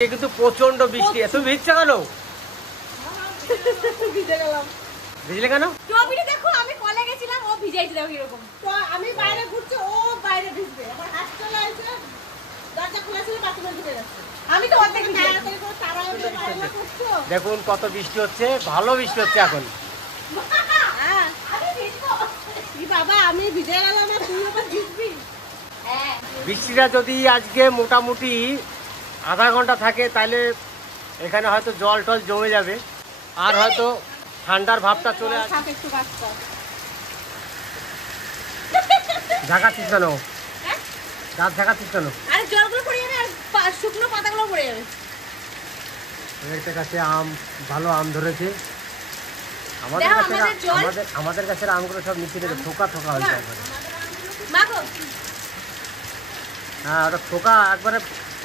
কিন্তু প্রচন্ড বৃষ্টি। তুমি ভিজছো কেন? ভিজলে কেন? দেখো আমি কলে গেছিলাম, ও ভিজাইছে। দেখো এরকম তো আমি বাইরে ঘুরছি, ও বাইরে ভিজবে। আমার হাত চলে আসছে, দরজা খোলা ছিল, বাথরুমে ঢুকে যাচ্ছে। আমি তো অর্ধেক তাড়াতাড়ি করে তাড়াহুড়ো পায়না করছো। দেখুন কত বৃষ্টি হচ্ছে, ভালো বৃষ্টি হচ্ছে এখন। আমি ভিজবো। কি বাবা, আমি ভিজে গেলাম আর তুই আবার ভিজবি? হ্যাঁ, বৃষ্টিটা যদি আজকে মোটামুটি আধা ঘন্টা থাকে তাহলে এখানে হয়তো জল টল জমে যাবে, আর হয়তো ঠান্ডার ভাবটা চলে আসবে। একটু বাচ্চা ঝাঁকাচ্ছিস কেন? দাঁত ঝাঁকাচ্ছিস কেন? আরে জলগুলো পড়ে যাবে আর শুকনো পাতাগুলো পড়ে যাবে। একটা কাছে আম, ভালো আম ধরেছে। আমাদের গাছের আমগুলো সব নিচে থেকে ঠোকা ঠোকা হয়েছে একবারে। হ্যাঁ, ওটা ঠোকা একবারে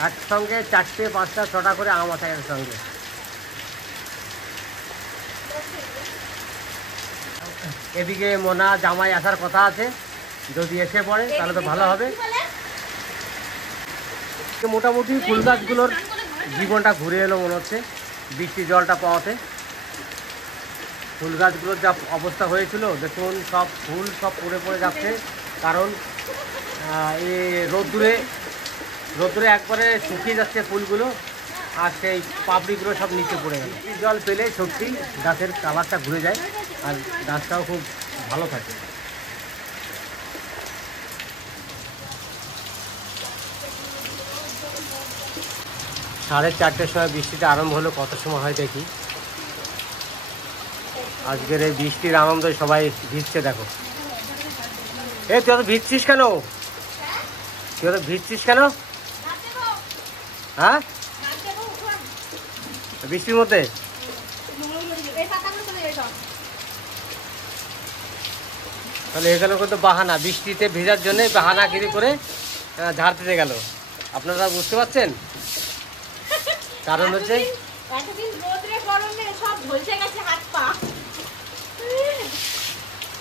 একসঙ্গে 4টে 5টা 6টা করে আম আছে একসঙ্গে। এদিকে মোনা জামাই আসার কথা আছে, যদি এসে পড়ে তাহলে তো ভালো হবে। মোটামুটি ফুল গাছগুলোর জীবনটা ঘুরে এলো মনে হচ্ছে বৃষ্টির জলটা পাওয়াতে। ফুল গাছগুলোর যা অবস্থা হয়েছিল দেখুন, সব ফুল সব পড়ে পড়ে যাচ্ছে, কারণ এই রোদ্দুরে একবারে শুকিয়ে যাচ্ছে ফুলগুলো, আর সেই পাপড়িগুলো সব নিচে পড়ে গেল। জল পেলে সত্যি গাছের কালারটা ঘুরে যায় আর গাছটাও খুব ভালো থাকে। সাড়ে 4টের সময় বৃষ্টিটা আরম্ভ হলো, কত সময় হয় দেখি। আজকের এই বৃষ্টির আনন্দ সবাই ভিজছে। দেখো, এ তুই তো ভিজছিস কেন? তুই তো ভিজছিস কেন? হ্যাঁ, বৃষ্টির মধ্যে তাহলে এগুলো কিন্তু বাহানা, বৃষ্টিতে ভেজার জন্য বাহানাগিরি করে ঝাড় দিতে গেল। আপনারা বুঝতে পারছেন? কারণ হচ্ছে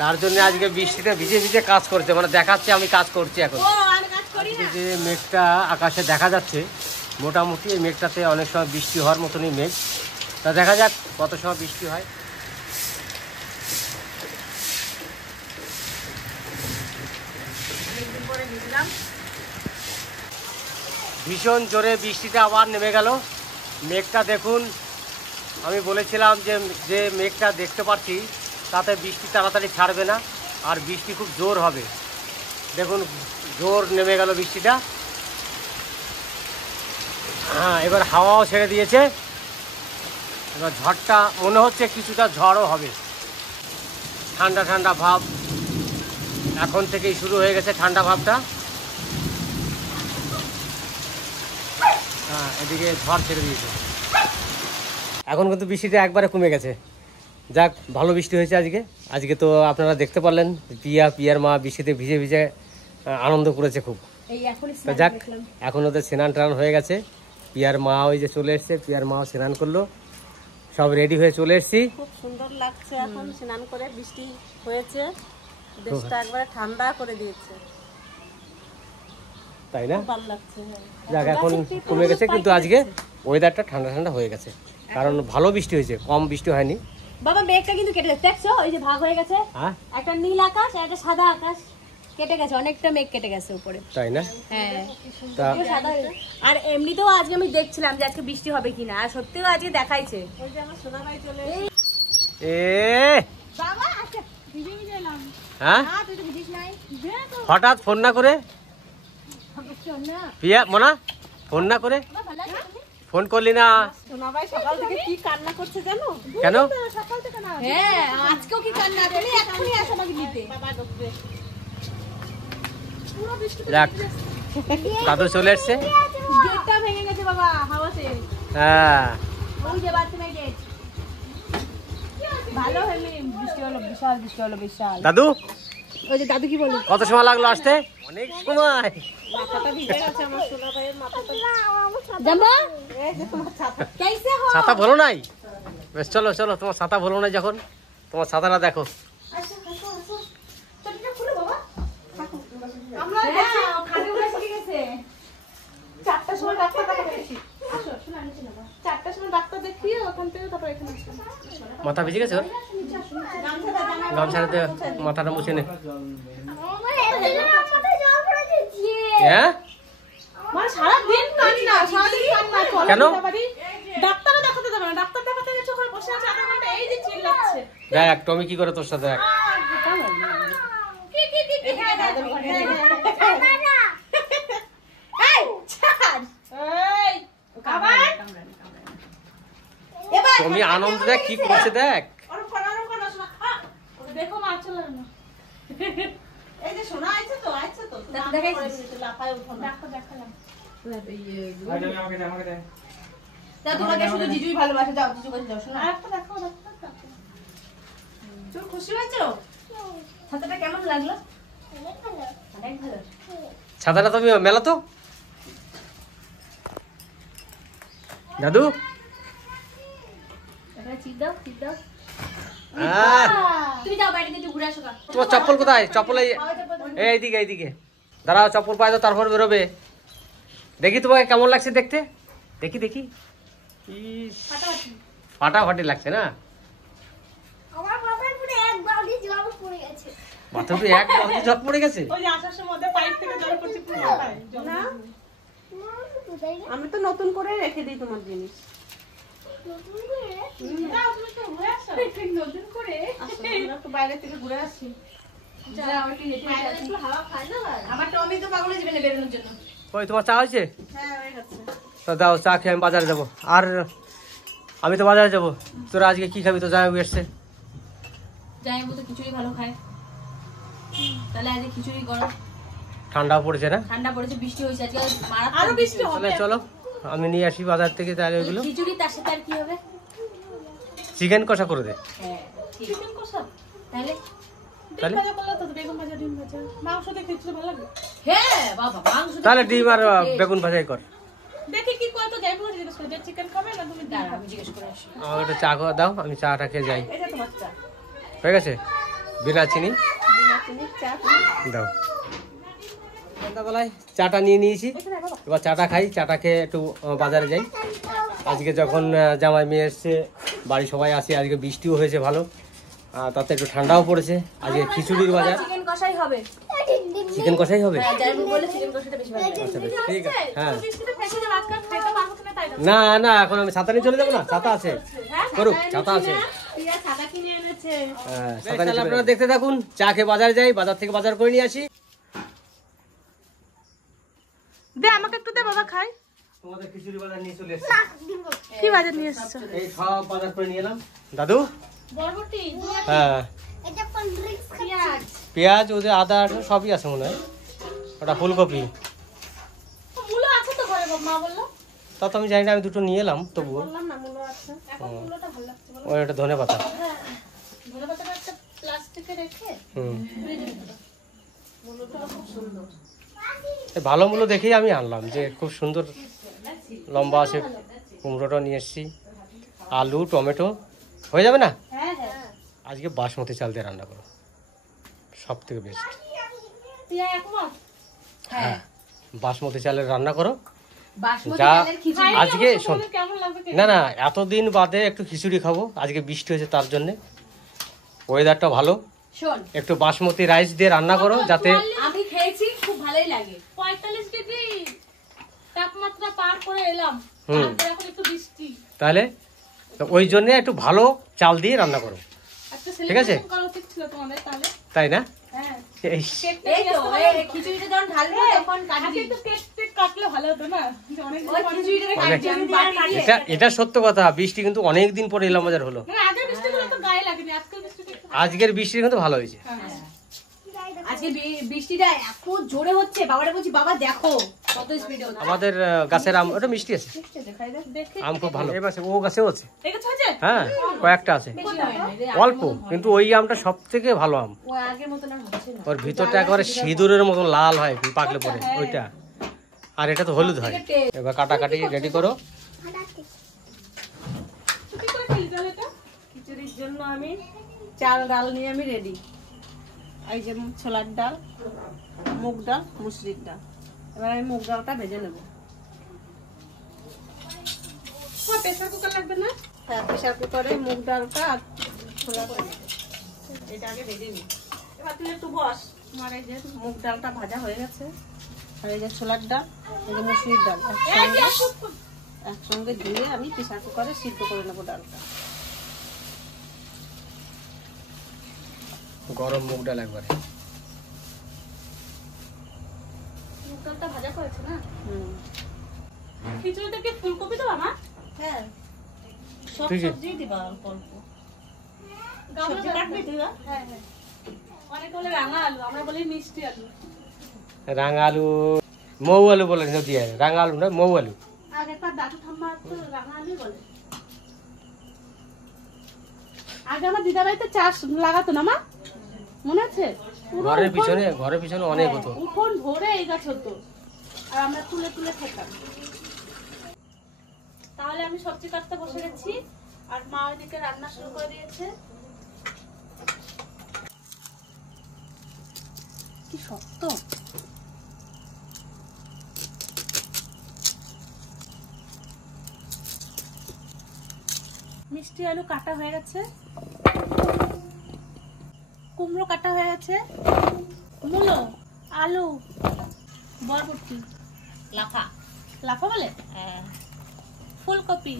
তার জন্য আজকে বৃষ্টিতে ভিজে ভিজে কাজ করছে, মানে দেখাচ্ছে আমি কাজ করছি এখন। যে মেঘটা আকাশে দেখা যাচ্ছে, মোটামুটি এই মেঘটাতে অনেক সময় বৃষ্টি হওয়ার মতনই মেঘ। তা দেখা যাক কত সময় বৃষ্টি হয়। ভীষণ জোরে বৃষ্টিটা আবার নেমে গেল। মেঘটা দেখুন, আমি বলেছিলাম যে মেঘটা দেখতে পাচ্ছি তাতে বৃষ্টি তাড়াতাড়ি ছাড়বে না, আর বৃষ্টি খুব জোর হবে। দেখুন জোর নেমে গেল বৃষ্টিটা। হ্যাঁ, এবার হাওয়াও ছেড়ে দিয়েছে। এবার ঝড়টা মনে হচ্ছে কিছুটা ঝড়ও হবে। ঠান্ডা ঠান্ডা ভাব এখন থেকেই শুরু হয়ে গেছে, ঠান্ডা ভাবটা। হ্যাঁ, এদিকে ঝড় ছেড়ে দিয়েছে। এখন কিন্তু বৃষ্টিটা একবারে কমে গেছে। যাক, ভালো বৃষ্টি হয়েছে আজকে তো আপনারা দেখতে পারলেন পিয়ার মা বৃষ্টিতে ভিজে ভিজে আনন্দ করেছে খুব। তো যাক, এখন ওদের স্নান টান হয়ে গেছে। পিয়ার মা ওই যে চলে এসছে, পিয়ার মাও স্নান করলো, সব রেডি হয়ে চলে এসছি। খুব সুন্দর লাগছে এখন স্নান করে, বৃষ্টি হয়েছে, দেশটা একবারে ঠান্ডা করে দিয়েছে, তাই না? ভালো লাগছে। যাক, এখন কমে গেছে, কিন্তু আজকে ওয়েদারটা ঠান্ডা ঠান্ডা হয়ে গেছে, কারণ ভালো বৃষ্টি হয়েছে, কম বৃষ্টি হয়নি। বাবা মেঘটা কিন্তু কেটে গেছে, দেখছো ওই যে ভাগ হয়ে গেছে, একটা নীল আকাশ আর একটা সাদা আকাশ কেটে গেছে, অনেকটা মেঘ কেটে গেছে উপরে, তাই না? হ্যাঁ, সাদা। আর এমনিতেও আজকে আমি দেখছিলাম যে আজকে বৃষ্টি হবে কিনা, আর সত্যিও আজকে দেখাইছে। ওই যে আমার সোনা ভাই চলে বাবা, আচ্ছা ভিজে ভিজে এলাম। হ্যাঁ, তুই তো ভিজিস নাই, হঠাৎ ফোন না করে পিয়া মোনা, ফোন না করে ফোন করলি না? সোনা ভাই সকাল থেকে কি কান্না করছে জানো? কেন? সকাল থেকে না, হ্যাঁ আজকেও কি কান্না, তুমি এক্ষুনি আসো আমাকে নিতে। বাবা ঢুকবে পুরো বৃষ্টি। যাক, দাদু চলে এসেছে। গেটটা ভেঙে গেছে বাবা হাওয়াতে। হ্যাঁ, ওই যে বাথরুমের গেট। ভালো হলো, বৃষ্টি হলো, বিশাল বৃষ্টি হলো, বিশাল। দাদু, ওই যে দাদু কি বললো? কত সময় লাগলো আসতে? অনেক সময়। মাথাটা ভিজে গেছে আমার সোনা ভাইয়ের মাথাটা। জামা এই যে তোমার ছাতা कैसे हो? ছাতা ভালো নাই? বেশ, চলো চলো, তোমার ছাতা ভালো নাই, যখন তোমার ছাতাটা দেখো। আচ্ছা আসো আসো, চটিটা খুলে বাবা। আমরা খাটে বসে শিখে গেছে। 4টার সময় ডাক্তার দেখাচ্ছি। আসো শোনা 4টার সময় ডাক্তার দেখিয়ে ওখান থেকে তারপর এখানে আসলাম। মাথা ভিজে গেছে ওর? গামছাটাতে মাথাটা মুছে নে। হ্যাঁ মানে সারাদিন কান্না, সারাদিন কান্না। কেন? ডাক্তারও দেখাতে দেবে না, ডাক্তার দেখাতে গেছে ওখানে বসে আছে আধা ঘন্টা, এই যে চিল্লাচ্ছে। দেখ টমি কি করে তোর সাথে দেখ। টমি আনন্দ দেখ কি করছে দেখ। দেখো মা চলে না। এই যে সোনা আছে তো, আছে তো। লাফায় উঠো না। ডাক্তার দেখালাম। আমাকে দে। তোমাকে শুধু জিজুই ভালোবাসে, যাও জিজু কাছে যাও শোনা। একটা দেখো, ডাক্তার। তুমি খুশি হয়েছো? ছাতাটা কেমন লাগলো? অনেক ভালো। ছাতাটা তুমি মেলা তো দাদু। এটা চিপ দাও, চিপ দাও। আহ, তুমি যাও বাইরে একটু ঘুরে আসো গা। তোমার চপ্পল কোথায়? চপ্পল এইদিকে এইদিকে দাঁড়াও, চপ্পল পায়ে দাও তারপর বেরোবে। দেখি তোমাকে কেমন লাগছে দেখতে, দেখি দেখি। ইস, ফাটাফাটি লাগছে না? আমার মাথায় পুরো এক বালতি জল পড়ে গেছে। মাথা তো এক বালতি জল পড়ে গেছে। ওই যে আসার সময় পাইপ থেকে জল পড়ছে পুরো মাথায়। না, আমি তো নতুন করে রেখে দিই তোমার জিনিস। নতুন করে না, তুমি তো ঘুরে আসো। নতুন করে আসো, আমরা একটু বাইরে থেকে ঘুরে আসি। যাও একটু হেঁটে বাইরে আসি। একটু হাওয়া খাই না? আমার টমি তো পাগল হয়ে যাবে না বেরোনোর জন্য। ওই তোমার চা হয়েছে? হ্যাঁ, হয়ে গেছে। তো দাও চা খেয়ে আমি বাজারে যাবো। আর আমি তো বাজারে যাবো। তোরা আজকে কি খাবি? তো জামাই এসছে। যাই বলতে খিচুড়ি ভালো খায়, তাহলে আজকে খিচুড়ি গরম। ঠান্ডাও পড়েছে না? ঠান্ডা পড়েছে, বৃষ্টি হয়েছে আজকে মারাত্মক আরো বৃষ্টি হবে। তাহলে চলো আমি নিয়ে আসি বাজার থেকে তাহলে ওইগুলো। খিচুড়ি তার সাথে আর কি হবে? চিকেন কষা করে দে। হ্যাঁ ঠিক। চিকেন কষা। তাহলে ডিম ভাজা করলে তো বেগুন ভাজা, ডিম ভাজা। মাংস দিয়ে খিচুড়ি ভালো লাগে। হ্যাঁ বাবা মাংস দিয়ে তাহলে ডিম আর খিচুড়ি বেগুন ভাজাই কর। দেখি কি কয় তো যাই বলে জিজ্ঞেস করে, যে চিকেন খাবে না তুমি ডিম দাঁড়া, খাবে? আমি জিজ্ঞেস করে আসি। আমার একটু চা দাও, আমি চাটা খেয়ে যাই। এটা তোমার চা। হয়ে গেছে? বিনা চিনি বিনা চিনির চা। দাও। সন্ধ্যাবেলায় চাটা নিয়ে নিয়েছি, এবার চাটা খাই। চাটা খেয়ে একটু বাজারে যাই। আজকে যখন জামাই মেয়ে এসছে, বাড়ি সবাই আসে। আজকে বৃষ্টিও হয়েছে ভালো, তাতে একটু ঠান্ডাও পড়েছে। আজকে খিচুড়ির বাজার। চিকেন কষাই হবে। চিকেন কষাই হবে? হ্যাঁ যাই বলে চিকেন কষাটা বেশি ভালো লাগে। আচ্ছা বেশ, ঠিক আছে। হ্যাঁ বৃষ্টিতে ফেসে যাবে, আজকাল খাইতে পারবো কিনা তাই না? না না, এখন আমি ছাতা নিয়ে চলে যাবো না। ছাতা আছে, করুক, ছাতা আছে। প্রিয়া ছাতা কিনে এনেছে। হ্যাঁ, ছাতা নিয়ে আপনারা দেখতে থাকুন। চা খেয়ে বাজারে যাই, বাজার থেকে বাজার করে নিয়ে আসি। দে আমাকে একটু দে, বাবা খাই। তোমাদের খিচুড়ি বাজার নিয়ে চলে এসেছি। কি বাজার নিয়ে এসেছো? এই সব বাজার করে নিয়ে এলাম দাদু। বরবটি, হ্যাঁ, এটা কোন ড্রিঙ্কস পেঁয়াজ। পেঁয়াজ, ওদের আদা সবই আছে মনে হয়। ওটা ফুলকপি। মূলো আছে তো ঘরে, মা বললো। তা তো আমি জানি না, আমি দুটো নিয়ে এলাম তবুও। বললাম না মূলো আছে। এখন মূলোটা ভালো লাগছে বলো। ওই একটা ধনে পাতা। ধনে পাতাটা একটা প্লাস্টিকে রেখে হুম, ফ্রিজে রেখে দাও। মূলোটা খুব সুন্দর। এই ভালো মূল্য দেখেই আমি আনলাম, যে খুব সুন্দর লম্বা আছে। কুমড়োটা নিয়ে এসেছি, আলু টমেটো। হয়ে যাবে না? হ্যাঁ হ্যাঁ। আজকে বাসমতি চাল দিয়ে রান্না করো, সব থেকে বেস্ট। প্রিয়া একমত? হ্যাঁ, বাসমতি চালের রান্না করো। বাসমতি যা চালের খিচুড়ি। আজকে শোন, কেমন লাগবে কে? না না, এতদিন বাদে একটু খিচুড়ি খাবো। আজকে বৃষ্টি হয়েছে তার জন্যে, ওয়েদারটা ভালো। শোন, একটু বাসমতি রাইস দিয়ে রান্না করো, যাতে আমি খেয়েছি, খুব ভালোই লাগে। 45 ডিগ্রি তাপমাত্রা পার করে এলাম। হুম। তারপরে এখন একটু বৃষ্টি। তাহলে তো ওই জন্য একটু ভালো চাল দিয়ে রান্না করো, একটা ঠিক আছে? সেলিব্রেশন করা উচিত ছিল তোমাদের তাহলে। তাই না? হ্যাঁ। এই কেকটা এই নিয়ে তো আসতে এই পারো? খিচুড়িটা যখন ঢালবো তখন কাটি আগে একটু কেক টেক কাটলে ভালো হতো না? যে অনেক দিন ওই পরে- খিচুড়িটাকে কাটি আমি বাটি দিয়ে। এটা সত্য কথা। বৃষ্টি কিন্তু অনেক দিন পরে এলাম বাজার হলো। না, আগের বৃষ্টিগুলো তো গায়ে লাগেনি, আজকের বৃষ্টিটা একটু আজকের বৃষ্টি কিন্তু ভালো হয়েছে। হ্যাঁ। আজকে বৃষ্টিটা এত জোরে হচ্ছে, বাবারে বলছি বাবা দেখো কত স্পিডে হচ্ছে। আমাদের গাছের আম ওটা মিষ্টি আছে, দেখাই দে। দেখে আম খুব ভালো। এবার ও গাছেও আছে, দেখেছ হয়েছে? হ্যাঁ কয়েকটা আছে, বেশি হয় না রে, অল্প। কিন্তু ওই আমটা সব থেকে ভালো আম। ও আগের মতন আর হচ্ছে না। ওর ভিতরটা একেবারে সিঁদুরের মতন লাল হয় পাকলে পরে ওইটা, আর এটা তো হলুদ হয়। এবার কাটাকাটি রেডি করো। কি করে খেলি তাহলে এটা? খিচুড়ির জন্য আমি চাল ডাল নিয়ে আমি রেডি। এই যে ছোলার ডাল, মুগ ডাল, মুসুরির ডাল। এবার আমি মুগ ডালটা ভেজে নেব। প্রেসার কুকার লাগবে না? হ্যাঁ, প্রেসার কুকারে মুগ ডালটা আর ছোলা করে নেবে। এটা আগে ভেজে নিই। এবার তুই একটু বস। আমার এই যে মুগ ডালটা ভাজা হয়ে গেছে, আর এই যে ছোলার ডাল, এই যে মুসুরির ডাল একসঙ্গে দিয়ে আমি প্রেসার কুকারে সিদ্ধ করে নেবো ডালটা। গরম মুগ ডাল একবারে। মুগ ডালটা ভাজা করেছে না? হুম, খিচুড়িতে কি ফুলকপি দেবো আমার? হ্যাঁ, সব ঠিক আছে। সবজি দিবা অল্প অল্প। গামলা সবজি কাটবি তুই? হ্যাঁ হ্যাঁ। অনেকে বলে রাঙা আলু, আমরা বলি মিষ্টি আলু। রাঙা আলু, মৌ আলু বলে দিয়ে, রাঙা আলু না মৌ আলু। আগেকার দাদু ঠাম্মা তো রাঙা আলুই বলে। আগে আমার দিদা বাড়িতে চাষ লাগাতো না মা, মনে আছে? পুরো ঘরের উঠোন- পিছনে অনেক হতো। উঠোন ভরে এই গাছ হতো, আর আমরা তুলে তুলে খেতাম। তাহলে আমি সবজি কাটতে বসে গেছি, আর মা ওইদিকে রান্না শুরু করে দিয়েছে। কি শক্ত! মিষ্টি আলু কাটা হয়ে গেছে, কুমড়ো কাটা হয়ে গেছে, মূলো, আলু, বরবটি, লাফা। লাফা বলে, হ্যাঁ, ফুলকপি।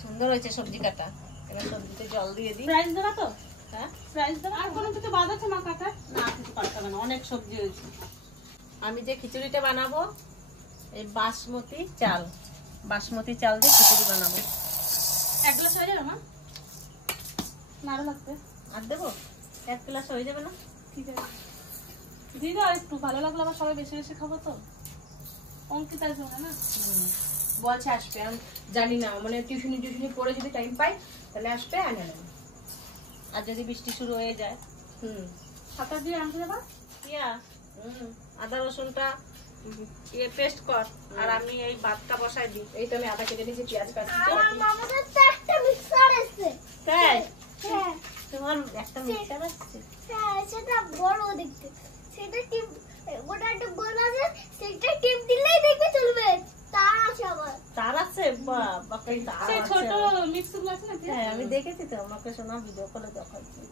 সুন্দর হয়েছে সবজি কাটা। এবার সবজিতে জল দিয়ে দিই। প্রাইস দেবা তো? হ্যাঁ, প্রাইস দেবা? আর কোনো কিছু বাদ আছে মা কাটার? না কিছু কাটতে হবে না, অনেক সবজি হয়েছে। আমি যে খিচুড়িটা বানাবো, এই বাসমতি চাল দিয়ে খিচুড়ি বানাবো। 1 গ্লাস হয়ে যাবে মা? না আরো লাগবে? আর দেবো 1 গ্লাস হয়ে যাবে না? ঠিক আছে, দিয়ে দাও একটু, ভালো লাগলো, আবার সবাই বেশি বেশি খাবো তো। অঙ্কিতা আসবে না? বলছে আসবে, আমি জানি না, মানে টিউশনি পড়ে যদি টাইম পাই তাহলে আসবে, আনে নেবে। আর যদি বৃষ্টি শুরু হয়ে যায়, ছাতা দিয়ে আনতে দেবা? ইয়া, আদা রসুনটা পেস্ট কর, আর আমি এই ভাতটা বসাই দিই। এই তো আমি আদা কেটে নিয়েছি, পেঁয়াজ কাটছি। আমাদের তো একটা মিক্সার আছে। তাই হ্যাঁ তোমার একটা মিক্সার আছে? হ্যাঁ, সেটা বড় দেখতে, সেটা টিপ, ওটা একটা গোল আছে, সেটা টিপ দিলেই দেখবে চলবে। তার আছে আবার। তার আছে? বাপরে, তার সেই আছে ছোট আবার। মিক্সার আছে না? হ্যাঁ, আমি দেখেছি তো, আমাকে শোনা ভিডিও কলে দেখাচ্ছি।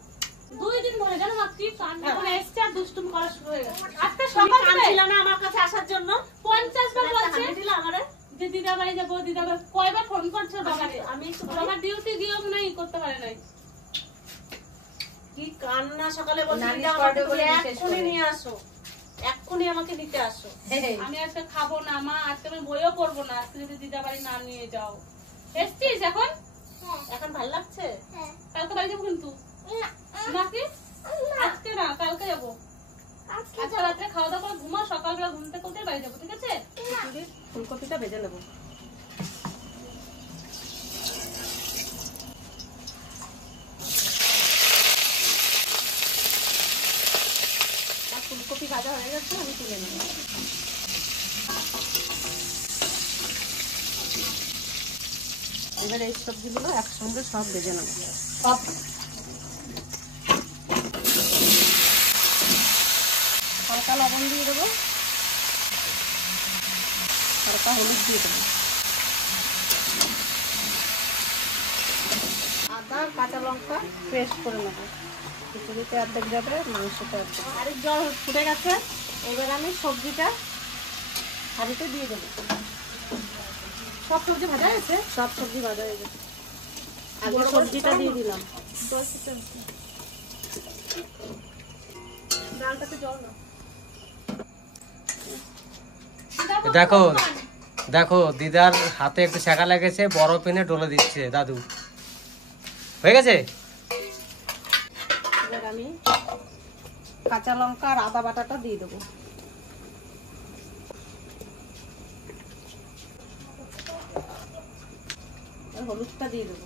2 দিন ধরে জানো মা কি কান্না করে এসছে, আর দুষ্টুম করা শুরু হয়ে গেছে। আজকে তুমি সকাল থেকে কাঁদছিল না আমার কাছে আসার জন্য? 50 বার একটা বলছে হাতে দিলা আমারে? যে দিদা বাড়ি যাবো, দিদা বাড়ি, কয়বার ফোন করছে বাবাকে। আমি একটু আমার ডিউটি গিয়েও নাই, করতে পারে নাই। কি কান্না, সকালে বলছি নালিশ দিদা আমাকে করবে বলে তুমি বিশেষ এক্ষুনি করে। নিয়ে আসো, এক্ষুনি আমাকে নিতে আসো। আমি আজকে খাবো না মা, আজকে আমি বইও পড়বো না, আজকে যদি দিদা বাড়ি না নিয়ে যাও। এসছিস এখন? হ্যাঁ এখন ভালো লাগছে? হ্যাঁ। কালকে বাড়ি যাবো কিন্তু। নাকি আজকে না, কালকে যাবো। আজকে আজকে রাত্রে খাওয়া দাওয়া করে ঘুমা, সকালবেলা ঘুম থেকে উঠে বাড়ি যাবো, ঠিক আছে? খিচুড়ির ফুলকপিটা ভেজে নেবো। আর ফুলকপি ভাজা হয়ে গেছে, আমি তুলে নেব। এবার এই সবজিগুলো একসঙ্গে সব ভেজে নেব, সব। হালকা লবণ দিয়ে দেবো, হালকা হলুদ দিয়ে দেবো, আদা কাঁচা লঙ্কা পেস্ট করে নেবো। খিচুড়িতে অর্ধেক যাবে, মাংসটা অর্ধেক। আরেক জল ফুটে গেছে, এবার আমি সবজিটা হাঁড়িতে দিয়ে দেবো। সব সবজি ভাজা গেছে? সব সবজি ভাজা হয়ে গেছে, আগে সবজিটা দিয়ে দিলাম। ডালটাতে জল দাও। দেখো দেখো দিদার হাতে একটু ছেঁকা লেগেছে, বরফ এনে ডলে দিচ্ছে দাদু। হয়ে গেছে? এবার আমি কাঁচা লঙ্কা আর আদা বাটাটা দিয়ে দেবো। আর হলুদটা দিয়ে দেবো।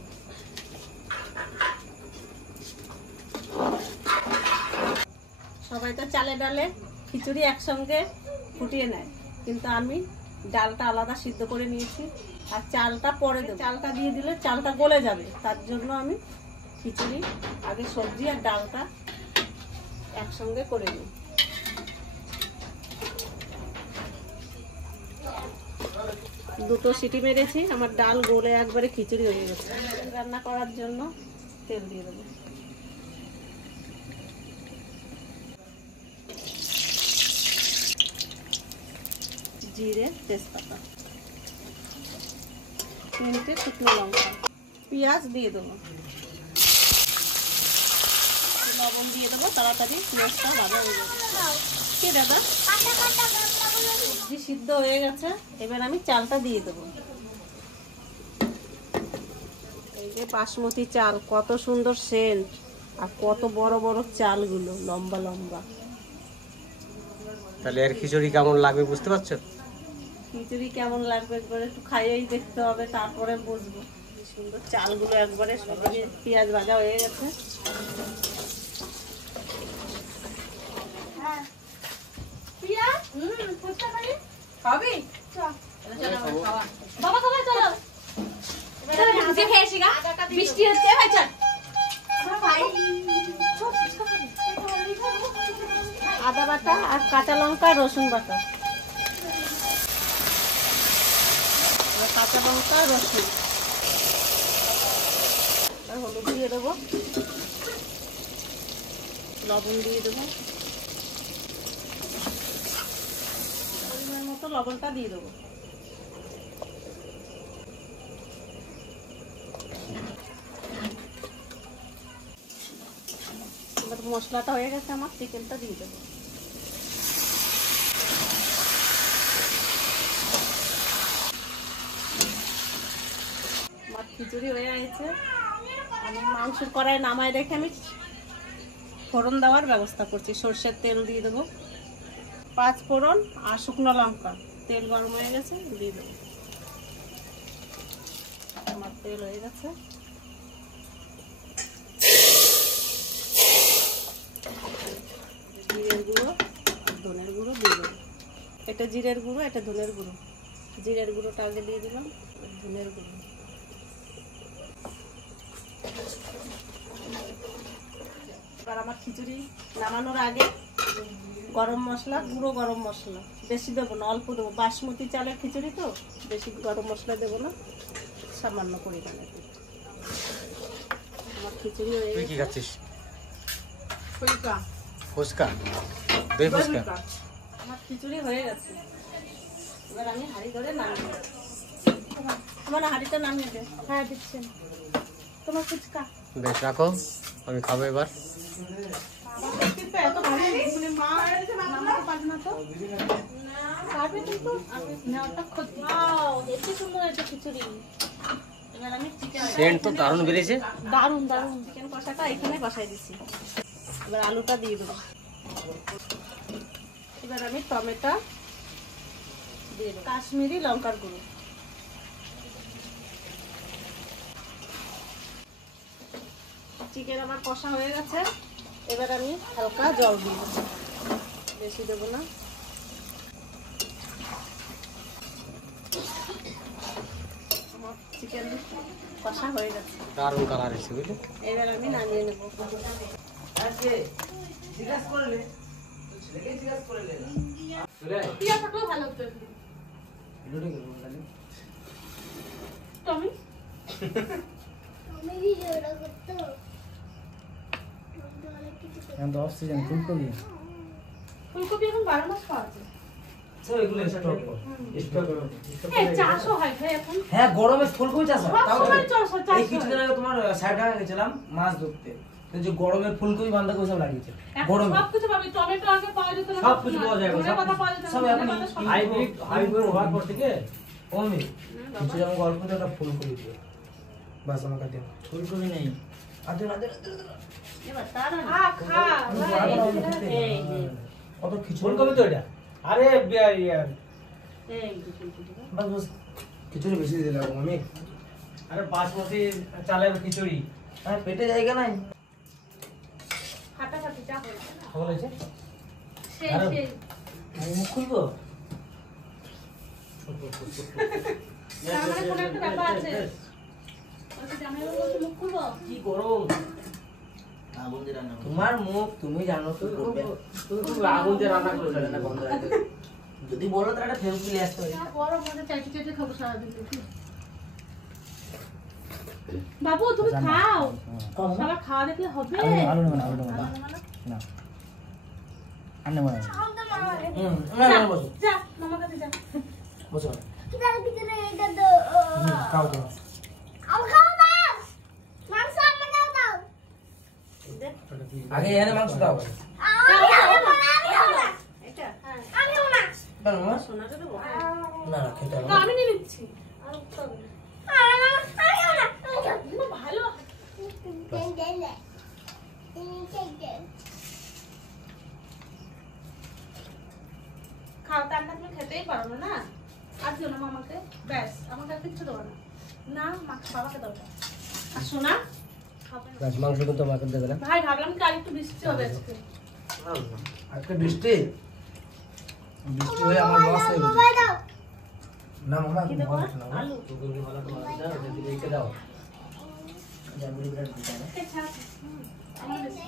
সবাই তো চালে ডালে খিচুড়ি একসঙ্গে ফুটিয়ে নেয়, কিন্তু আমি ডালটা আলাদা সিদ্ধ করে নিয়েছি, আর চালটা পরে দেবো। চালটা দিয়ে দিলে চালটা গলে যাবে, তার জন্য আমি খিচুড়ি আগে সবজি আর ডালটা একসঙ্গে করে নিই। দুটো সিটি মেরেছি, আমার ডাল গলে একবারে খিচুড়ি হয়ে গেছে। রান্না করার জন্য তেল দিয়ে দেবো। জিরে, তেজপাতা, 3টে শুকনো লঙ্কা, পেঁয়াজ দিয়ে দেবো, লবণ দিয়ে দেবো, তাড়াতাড়ি পেঁয়াজটা ভাজা হয়ে যাবে। কি দাদা সিদ্ধ হয়ে গেছে, এবার আমি চালটা দিয়ে দেবো। এই যে বাসমতি চাল, কত সুন্দর সেন্ট, আর কত বড় বড় চালগুলো, লম্বা লম্বা। তাহলে এর খিচুড়ি কেমন লাগবে বুঝতে পারছো? খিচুড়ি কেমন লাগবে একবার একটু খাইয়েই দেখতে হবে, তারপরে বুঝবো। কি সুন্দর চালগুলো একবারে সবাই। পেঁয়াজ ভাজা হয়ে গেছে। বাবা খাবে চলো। এবার খেয়ে আসি গা, বৃষ্টি হচ্ছে। ভাই চল আদা বাটা আর কাঁচা লঙ্কা, রসুন বাটা, কাঁচা লঙ্কা, রসুন, আর হলুদ দিয়ে দেবো, লবণ দিয়ে দেবো, পরিমাণ মতো লবণটা দিয়ে দেবো। এবার মশলাটা হয়ে গেছে, আমার চিকেনটা দিয়ে দেবো। আমার খিচুড়ি হয়ে গেছে। আমি মাংস কড়াই নামায় রেখে আমি ফোড়ন দেওয়ার ব্যবস্থা করছি। সরষের তেল দিয়ে দেবো, 5 ফোড়ন আর শুকনো লঙ্কা। তেল গরম হয়ে গেছে, দিয়ে দেবো। আমার তেল হয়ে গেছে। জিরের গুঁড়ো, ধনের গুঁড়ো দিয়ে দেবো। এটা জিরের গুঁড়ো, এটা ধনের গুঁড়ো। জিরের গুঁড়োটা আগে দিয়ে দিলাম, ধনের গুঁড়ো। এবার আমার খিচুড়ি নামানোর আগে গরম মশলা, গুঁড়ো গরম মশলা বেশি দেবো না, অল্প দেবো। বাসমতি চালের খিচুড়ি তো, বেশি গরম মশলা দেবো না, সামান্য পরিমাণে। আমার খিচুড়ি হয়ে তুই কি গেছে। খাচ্ছিস? ফুচকা, দই ফুচকা। আমার খিচুড়ি হয়ে গেছে। এবার আমি হাঁড়ি ধরে নামিয়ে দেব। আমার হাঁড়িটা নামিয়ে দে। হ্যাঁ দিচ্ছেন। তোমার ফুচকা বেশ, রাখো, আমি খাবো এবার। এত ভারী মা নামাতে পারবে না তো? পারবে কিন্তু নেওয়াটা ক্ষতি। এত সুন্দর একটা খিচুড়ি। এবার আমি চিকেন, সেন্ট তো দারুণ বেরিয়েছে। দারুন দারুন চিকেন কষাটা এখানে বসাই দিচ্ছি। এবার আলুটা দিয়ে দেবো। এবার আমি টমেটো দিয়ে দেবো, কাশ্মীরি লঙ্কার গুঁড়ো। চিকেন আমার কষা হয়ে গেছে। এবার আমি হালকা জল দিয়ে দেবো, বেশি দেবো না। আমার চিকেন কষা হয়ে গেছে, দারুণ কালার এসেছে বুঝলি। এবার আমি নামিয়ে নেবো। পিয়া থাকলেও ভালো হতো। টমি আমি ভিডিওটা করতে ফুলকপি এখন 12 মাস পাওয়া যায়। চাষও হয় ভাই এখন। হ্যাঁ, গরমে ফুলকপি চাষ হয়। তাও সবসময় চাষ হয়, চাষ এই কিছুদিন আগে তোমার সাইডে গেছিলাম মাছ ধরতে, তো যে গরমের ফুলকপি বাঁধাকপি সব লাগিয়েছে। এখন গরমে সবকিছু পাবি। টমেটো আগে পাওয়া যেত না, সব কিছু পাওয়া যায়, ধনে পাতা পাওয়া যেত না, সব ধনে এখন পাতা সব- হাইব্রিড হওয়ার পর থেকে কমে কিছু যেমন গল্প করে একটা ফুলকপি দিয়ে বাস আমাকে দেবো। ফুলকপি নেই, আদে আদে এবার তার কত খিচুড়ি ফুলকপি তো এটা। আরে বাস বাস খিচুড়ি বেশি দিয়ে দিলাম আমি। আরে বাসমতি চালের খিচুড়ি হ্যাঁ, পেটে জায়গা নাই। ফাটাফাটি চা হয়ে গেছে। কেমন হয়েছে? সেই আরে, সেই আমি মুখ খুলবো? তার মানে কোনো একটা ব্যাপার আছে। বলছি জামাই বাবু বলছে মুখ খুলবো। কি গরম তোমার মুখ, তুমি জানো কি করবে। তুমি খুব আগুন দিয়ে রান্না করেছো। না বন্ধ রাখবে। যদি বলো তাহলে একটা ফেসবুক নিয়ে আসতে হবে। বড় মনে চাইতে চাইতে খাবো সারাদিন। বাবু তুমি খাও, সবাই খাওয়া দেখলে হবে। আলু নেবে না, আলু নেবে না। না। আর নেবে না। বসো। যা মামার কাছে যা। বসো। কিদার ভিতরে এটা তো খাও খাও। আমি খাবো না। মাংস আমাকে দাও। আগে এনে মাংস দাও। আমি খাবো না। এটা আমি খাবো না। কেন মা? সোনাটা দেবো। না না, খেতে হবে না, না। আমি নিয়ে নিচ্ছি। আমি খাবো না। আমি খাবো না। ভালো খাও, তারটা তুমি খেতেই পারো না, না? আর দিও না মামাকে, ব্যাস আমাকে আর কিচ্ছু দেবো না। না বাবাকে দাও। আর সোনা খাবে না। ব্যাস, মাংস কিন্তু আমাকে দেবে না। ভাই ভাবলাম কি আর একটু বৃষ্টি হবে আজকে। আজকে বৃষ্টি হয়ে আমার লস হয়ে গেছে। মোবাইল দাও। না মামা, কি দেবো? না আলু। তুমি ভালো তোমার দাও, যদি রেখে দাও। যা বলি বিরাট দিতে হবে। এই ছাড়। আমার বেশি।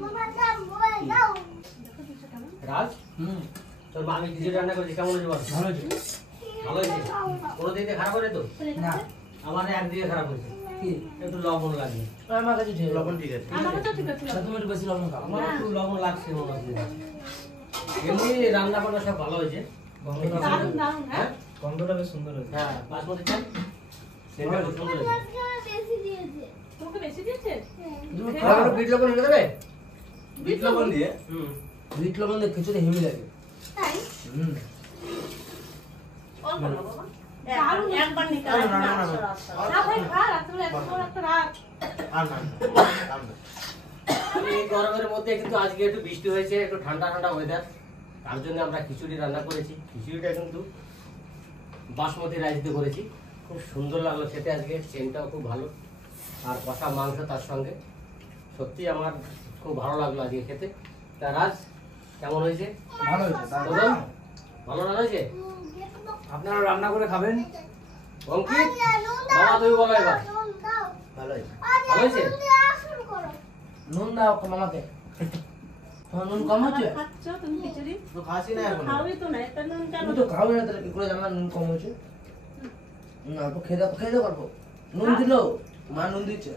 মোবাইল দাও, মোবাইল দাও। রাজ, তোর মা আমি খিচুড়ি রান্না করেছি, কেমন হয়েছে বল? ভালো হয়েছে। ভালো হয়েছে? কোনো দিক দিয়ে খারাপ হয়েছে তো? না আমার একদিকে খারাপ হয়েছে, কি একটু লবণ লাগে। আমার কাছে ঠিক লবণ ঠিক আছে। আমাকে তো ঠিক আছে। তুমি একটু বেশি লবণ খাও। আমার একটু লবণ লাগছে মনে হচ্ছে। এমনি রান্না বান্না সব ভালো হয়েছে। দারুণ দারুণ, হ্যাঁ? গন্ধটা বেশ সুন্দর হয়েছে। হ্যাঁ, বাসমতি চাল সেটা খুব সুন্দর হয়েছে। বেশি দিয়েছে। তোমাকে বেশি দিয়েছে? তুমি খাও, খাও। একটু বিট লবণ এনে দেবে? বিট লবণ দিয়ে বিট লবণ দিয়ে খিচুড়ি হেভি লাগে। তাই? হুম। অল্প না বাবা। দারুণ, একবার নিতে না, না, না, না, না। না ভাই খা, রাত্রে এত বড় একটা রাত। আর না না এই গরমের মধ্যে কিন্তু আজকে একটু বৃষ্টি হয়েছে, একটু ঠান্ডা ঠান্ডা ওয়েদার, তার জন্য আমরা খিচুড়ি রান্না করেছি। খিচুড়িটা কিন্তু বাসমতি রাইস দিয়ে করেছি, খুব সুন্দর লাগলো খেতে। আজকে চেনটাও খুব ভালো, আর কষা মাংস তার সঙ্গে। সত্যি আমার খুব ভালো লাগলো আজকে খেতে। তা রাজ, কেমন হয়েছে? ভালো হয়েছে। দারুণ। বলো, ভালো রান্না হয়েছে? আপনারা রান্না করে খাবেন। অঙ্কিত, বাবা তুমি বলো এবার। ভালো হয়েছে। ভালো হয়েছে? নুন দাও মামাকে। তোমার নুন কম হচ্ছে? খাচ্ছ তুমি খিচুড়ি? তো খাসি না এখন খাওয়াই তো না, এটা নুন কেন? তুমি তো খাও না, তাহলে কি করে জানলা নুন কম হয়েছে? না অল্প খেয়ে দাও, খেয়ে দাও অল্প। নুন দিলো, মা নুন দিচ্ছে।